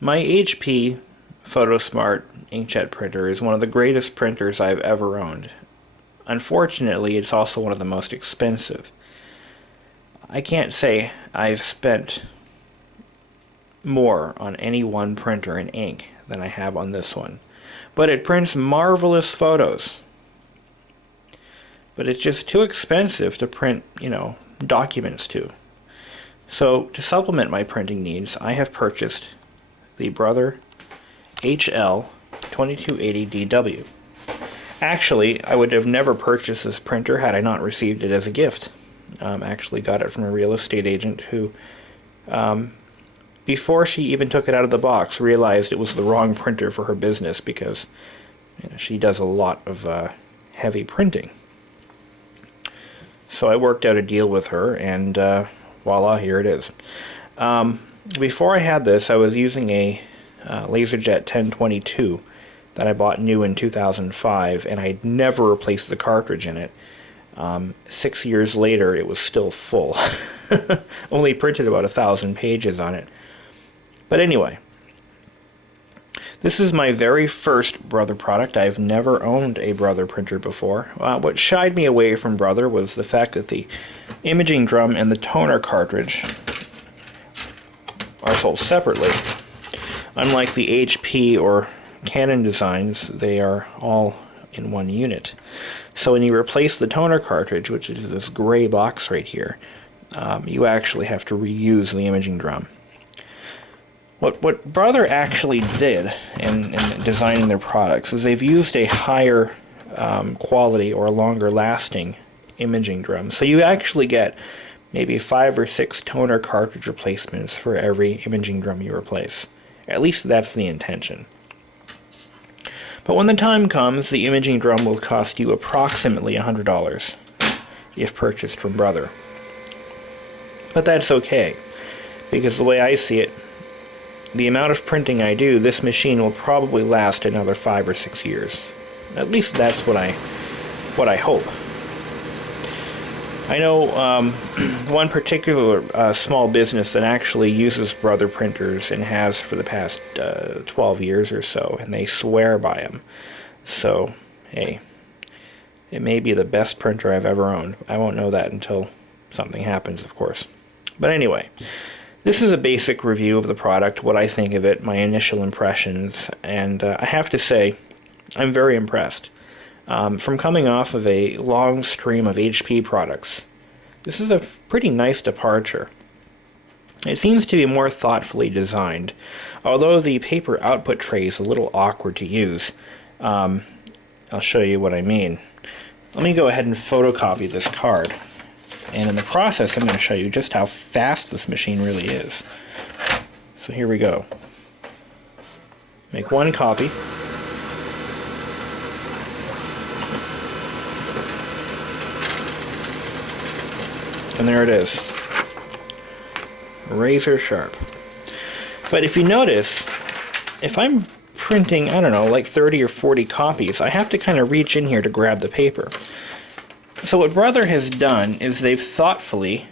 My HP PhotoSmart inkjet printer is one of the greatest printers I've ever owned. Unfortunately, it's also one of the most expensive. I can't say I've spent more on any one printer in ink than I have on this one. But it prints marvelous photos. But it's just too expensive to print, documents to. So, to supplement my printing needs, I have purchased the Brother HL2280DW. Actually, I would have never purchased this printer had I not received it as a gift. Actually got it from a real estate agent who, before she even took it out of the box, realized it was the wrong printer for her business because she does a lot of heavy printing. So I worked out a deal with her, and voila, here it is. Before I had this, I was using a LaserJet 1022 that I bought new in 2005, and I'd never replaced the cartridge in it. 6 years later, it was still full. Only printed about 1,000 pages on it. But anyway, this is my very first Brother product. I've never owned a Brother printer before. What shied me away from Brother was the fact that the imaging drum and the toner cartridge are sold separately. Unlike the HP or Canon designs, they are all in one unit. So when you replace the toner cartridge, which is this gray box right here, you actually have to reuse the imaging drum. What Brother actually did in designing their products is they've used a higher quality or longer lasting imaging drum. So you actually get maybe 5 or 6 toner cartridge replacements for every imaging drum you replace. At least that's the intention. But when the time comes, the imaging drum will cost you approximately $100 if purchased from Brother. But that's okay, because the way I see it, the amount of printing I do, this machine will probably last another 5 or 6 years. At least that's what I hope. I know one particular small business that actually uses Brother printers and has for the past 12 years or so, and they swear by them. So, hey, it may be the best printer I've ever owned. I won't know that until something happens, of course. But anyway, this is a basic review of the product, what I think of it, my initial impressions, and I have to say, I'm very impressed. From coming off of a long stream of HP products, this is a pretty nice departure. It seems to be more thoughtfully designed, although the paper output tray is a little awkward to use. I'll show you what I mean. Let me go ahead and photocopy this card. And in the process, I'm going to show you just how fast this machine really is. So here we go. Make one copy. And there it is. Razor sharp. But if you notice, if I'm printing, I don't know, like 30 or 40 copies, I have to kind of reach in here to grab the paper. So what Brother has done is they've thoughtfully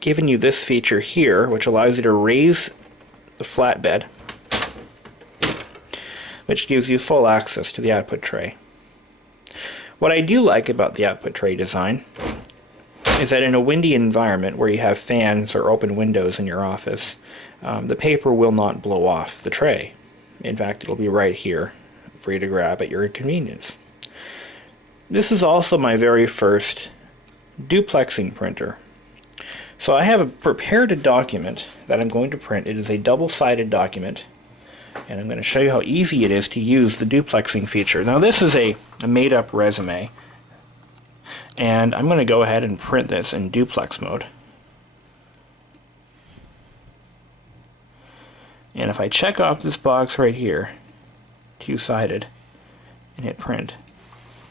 given you this feature here, which allows you to raise the flatbed, which gives you full access to the output tray. What I do like about the output tray design is that in a windy environment where you have fans or open windows in your office, the paper will not blow off the tray. In fact, it'll be right here for you to grab at your convenience. This is also my very first duplexing printer. So I have prepared a document that I'm going to print. It is a double-sided document, and I'm going to show you how easy it is to use the duplexing feature. Now this is a made-up resume, and I'm going to go ahead and print this in duplex mode. And if I check off this box right here, two-sided, and hit print,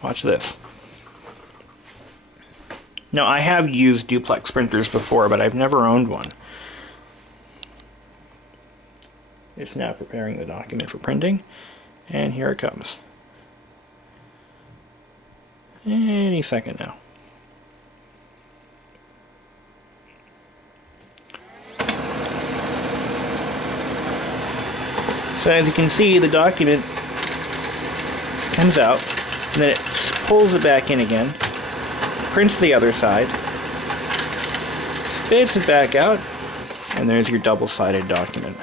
watch this. Now, I have used duplex printers before, but I've never owned one. It's now preparing the document for printing, and here it comes. Any second now. So as you can see, the document comes out, and then it pulls it back in again, prints the other side, spits it back out, and there's your double-sided document.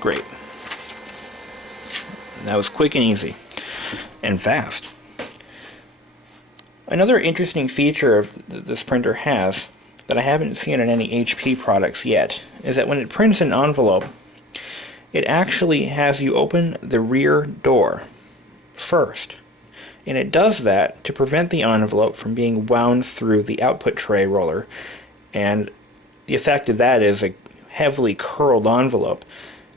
Great. That was quick and easy, and fast. Another interesting feature this printer has that I haven't seen in any HP products yet is that when it prints an envelope, it actually has you open the rear door first. And it does that to prevent the envelope from being wound through the output tray roller. And the effect of that is a heavily curled envelope.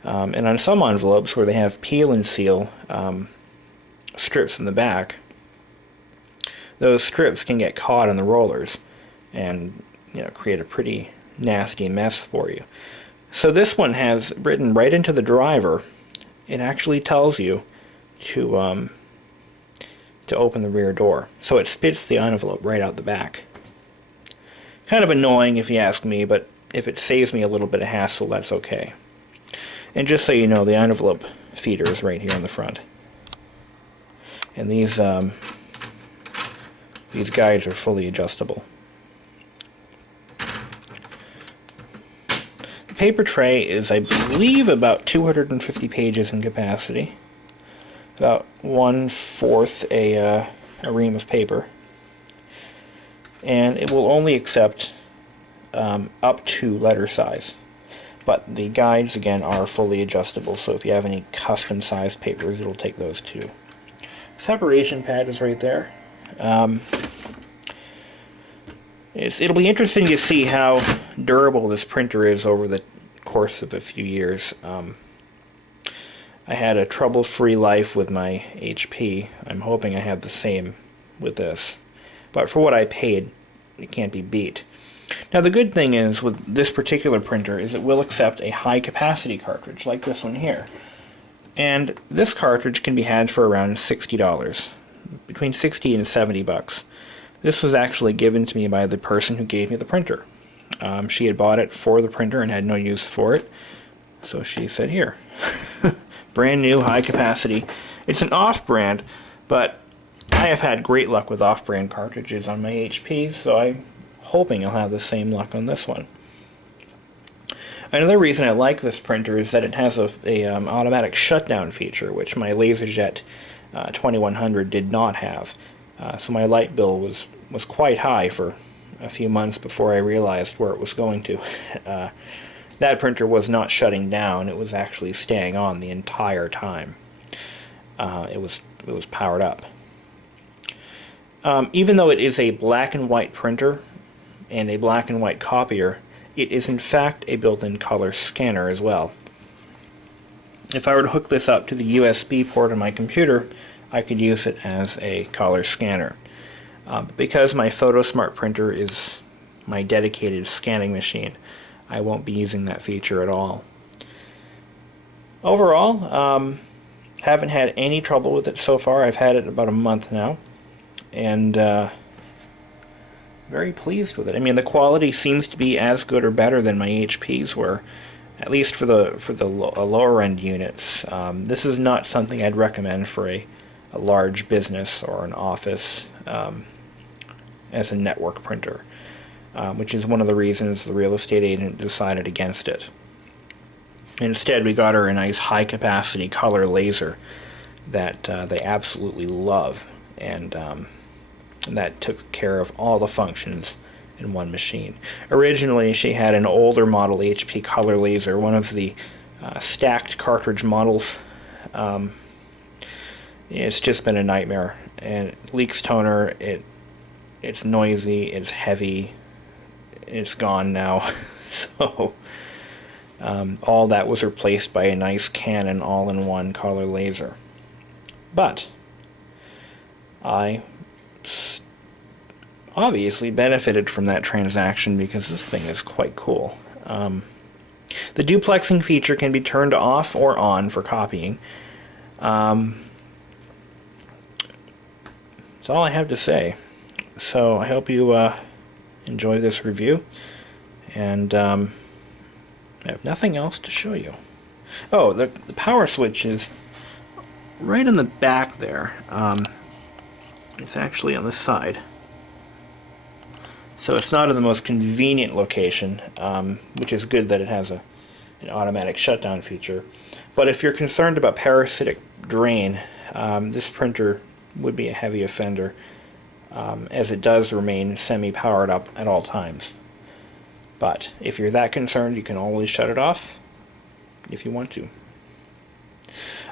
And on some envelopes where they have peel and seal strips in the back, those strips can get caught in the rollers and create a pretty nasty mess for you. So this one has written right into the driver. It actually tells you to open the rear door. So it spits the envelope right out the back. Kind of annoying if you ask me, but if it saves me a little bit of hassle, that's okay. And just so you know, the envelope feeder is right here on the front. And these guides are fully adjustable. The paper tray is, I believe, about 250 pages in capacity. About 1/4 a ream of paper. And it will only accept up to letter size. But the guides, again, are fully adjustable, so if you have any custom sized papers, it'll take those too. Separation pad is right there. It'll be interesting to see how durable this printer is over the course of a few years. I had a trouble-free life with my HP. I'm hoping I have the same with this. But for what I paid, it can't be beat. Now the good thing is with this particular printer is it will accept a high capacity cartridge like this one here. And this cartridge can be had for around $60, between 60 and 70 bucks. This was actually given to me by the person who gave me the printer. She had bought it for the printer and had no use for it, so she said, here. Brand new, high capacity. It's an off-brand, but I have had great luck with off-brand cartridges on my HP, so I'm hoping I'll have the same luck on this one. Another reason I like this printer is that it has a automatic shutdown feature, which my LaserJet 2100 did not have. So my light bill was quite high for a few months before I realized where it was going to. That printer was not shutting down, it was actually staying on the entire time. It was powered up. Even though it is a black and white printer and a black and white copier, it is in fact a built-in color scanner as well. If I were to hook this up to the USB port on my computer, I could use it as a color scanner. Because my PhotoSmart printer is my dedicated scanning machine, I won't be using that feature at all. Overall, haven't had any trouble with it so far. I've had it about a month now, and very pleased with it. I mean, the quality seems to be as good or better than my HPs were, at least for the lower end units. This is not something I'd recommend for a large business or an office as a network printer, which is one of the reasons the real estate agent decided against it. Instead, we got her a nice high capacity color laser that they absolutely love, and that took care of all the functions in one machine. Originally, she had an older model HP color laser, one of the stacked cartridge models. It's just been a nightmare, and it leaks toner, it's noisy, it's heavy, it's gone now. So all that was replaced by a nice Canon all-in-one color laser. But I obviously benefited from that transaction because this thing is quite cool. The duplexing feature can be turned off or on for copying. That's all I have to say. So I hope you enjoy this review, and I have nothing else to show you. Oh, the power switch is right in the back there. It's actually on the side. So it's not in the most convenient location, which is good that it has an automatic shutdown feature. But if you're concerned about parasitic drain, this printer would be a heavy offender, as it does remain semi-powered up at all times. But if you're that concerned, you can always shut it off if you want to.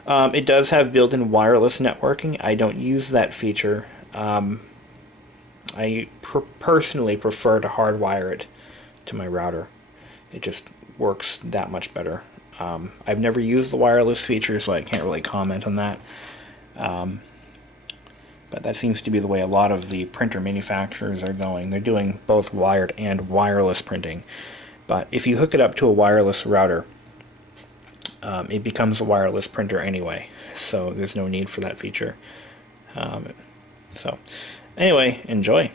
It does have built-in wireless networking. I don't use that feature. I personally prefer to hardwire it to my router. It just works that much better. I've never used the wireless feature, so I can't really comment on that. But that seems to be the way a lot of the printer manufacturers are going. They're doing both wired and wireless printing. But if you hook it up to a wireless router, it becomes a wireless printer anyway. So there's no need for that feature. So anyway, enjoy.